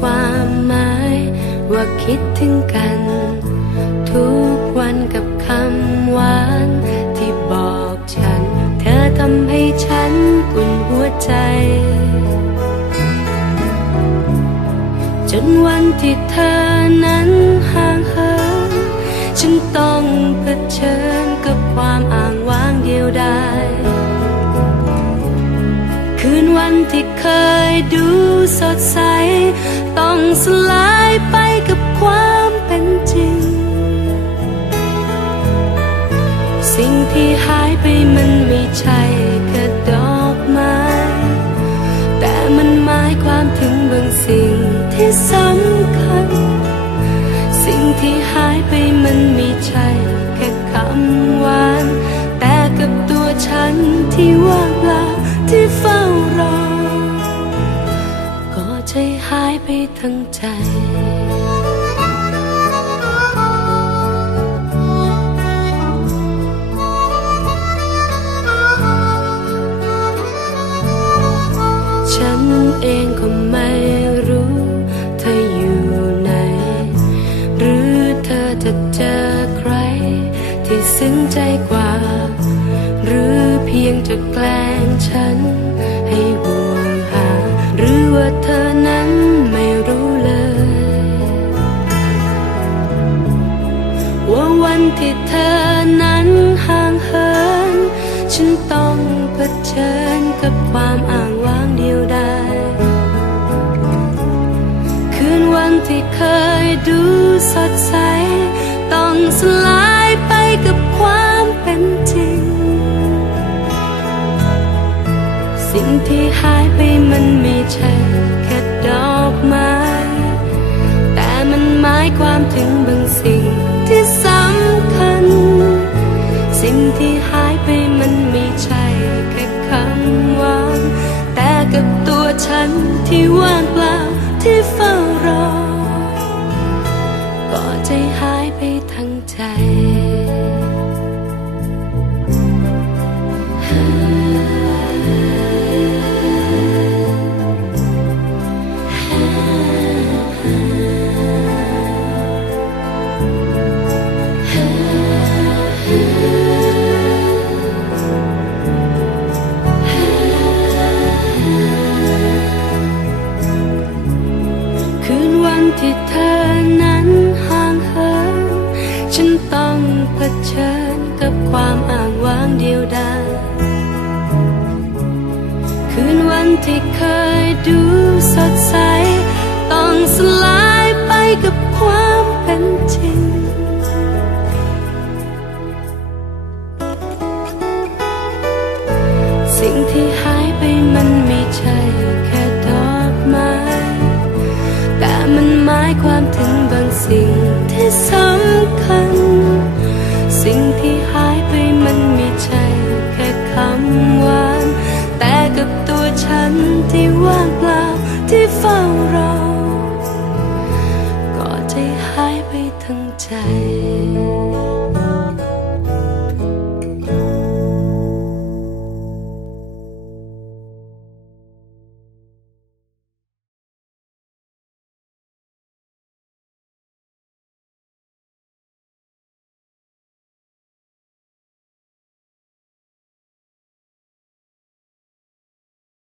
ความหมาย ว่าคิดถึงกัน ทุกวันกับคำหวานที่บอกฉัน เธอทำให้ฉันอุ่นหัวใจ จนวันที่เธอนั้นห่างเหินฉันต้องเผชิญกับความอ้างว้างเดียวดายคืนวันที่เคยดูสดใส ต้องสลายไปกับความเป็นจริง สิ่งที่หายไปมันไม่ใช่แค่ดอกไม้แต่มันหมายความถึงบางสิ่งที่สำคัญ สิ่งที่หายไปมันไม่ใช่แค่คำหวานแต่กับตัวฉันที่ว่างเปล่าที่ฝ้ หายไปทั้งใจฉันเองก็ไม่รู้เธออยู่ไหน หรือเธอจะเจอใคร ที่ซึ้งใจกว่า หรือเพียงจะแกล้งฉัน ให้ห่วงหา หรือว่าเธอ วันที่เธอนั้นห่างเหิน ฉันต้องเผชิญกับความอ้างว้างเดียวดายคืนวันที่เคยดูสดใส ต้องสลาย ที่ว่างเปล่าที่เฝ้ารอ ก็ใจหายไปทั้งใจ ที่เธอนั้นห่างเหินฉันต้องเผชิญกับความอ้างว้างเดียวดายคืนวันที่เคยดูสดใส ต้องสลายไปกับความเป็นจริงสิ่งที่หายไปมันไม่ใช่แค่ำคัญ สิ่งที่หายไปมันไม่ใช่แค่คำหวานแต่กับตัวฉันที่ว่างเปล่าที่เฝ้ารอก็ใจหายไปทั้งใจ